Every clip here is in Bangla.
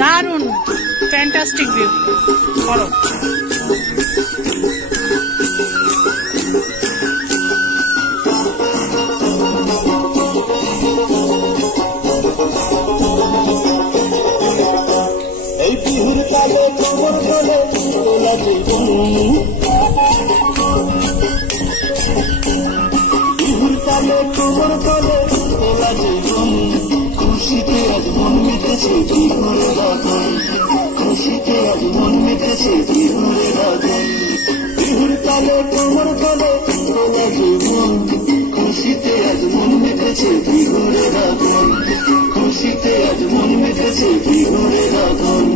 দারুণ ফ্যান্টাস্টিক ভিউ করো। এই বিহুর কালে খবর বলে তোলা জীবন, বিহুর কালে খবর বলে তোলা জীবন, খুশিতে আজ মন মেতেছে বিহুরে রাধন, খুশিতে আজ মন মেতেছে বিহুরে রাধন, বিহুর কালে খবর বলে তোলা জীবন, খুশিতে আজ মন মেতেছে বিহুরে রাধন, খুশিতে আজ মন মেতেছে বিহুরে রাধন।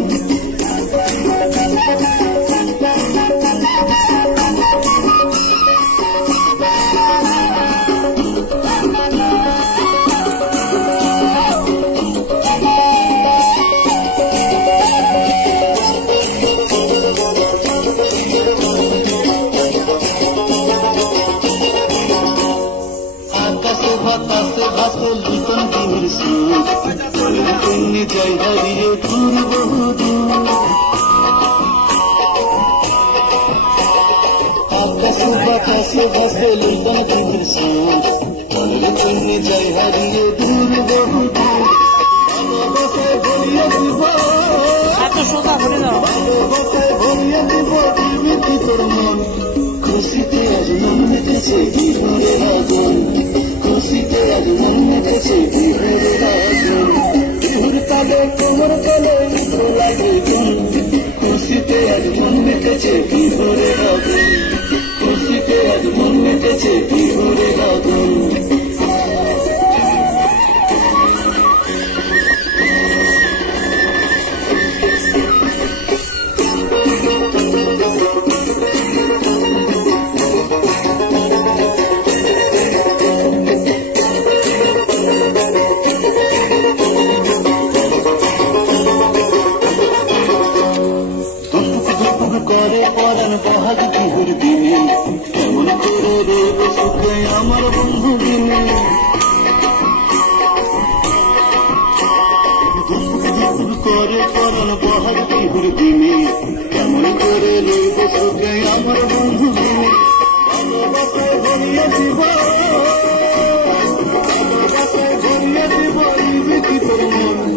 আকাশে বাতাসে ভাসে লিখন বিহুর সুর, তুমি যাই হারিয়ে দূর বহুদূর, আকাশে বাতাসে ভাসে লিখন বিহুর সুর, তুমি যাই হারিয়ে দূর বহুদূর, ভালোবাসায় ভরিয়ে দিব, এত সোজা করে দাও, ভালোবাসায় ভরিয়ে দিব জীবিত তোর মন, খুশিতে আজ মন মেতেছে বিহুরে রাধন, খুশিতে আজ মন মেতেছে বিহুরে রাধন, বিহুর কালে কোমর কালে তোলা জীবন, খুশিতে আজ মন মেতেছে বিহুরে রাধন, খুশিতে আজ মন মেতেছে বিহুরে রাধন। করে পরাণ বহাগ বিহুর দিনে, কেমন করে রইব সুখে আমার বন্ধু দিনে, করে পরাণ বহাগ বিহুর দিনে, কেমন করে রইব সুখে আমার বন্ধু দিনে, ভালোবাসায় ভরিয়ে দিব, ভালোবাসায় ভরিয়ে দিব জীবিত তোর মন,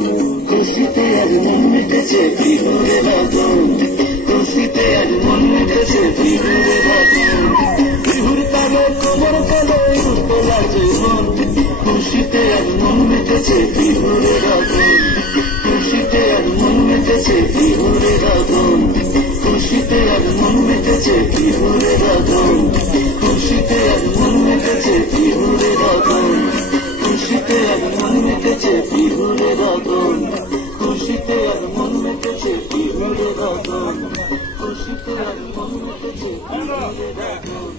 খুশিতে আজ মন মেতেছে বিহুরে রাধন, খুশিতে আজ মন মেতেছে বিহুরে রাধন, বিহুর কালে খবর বলে তোলা জীবন, খুশিতে আজ মন মেতেছে বিহুরে রাধন, খুশিতে আজ মন মেতেছে বিহুরে রাধন, খুশিতে আজ মন মেতেছে বিহুরে রাধন, খুশিতে আজ মন মেতেছে বিহুরে রাধন, খুশিতে আজ মন মেতেছে বিহুরে রাধন, খুশিতে আজ মন মেতেছে বিহুরে রাধন, খুশিতে আজ মন মেতেছে বিহুরে রাধন।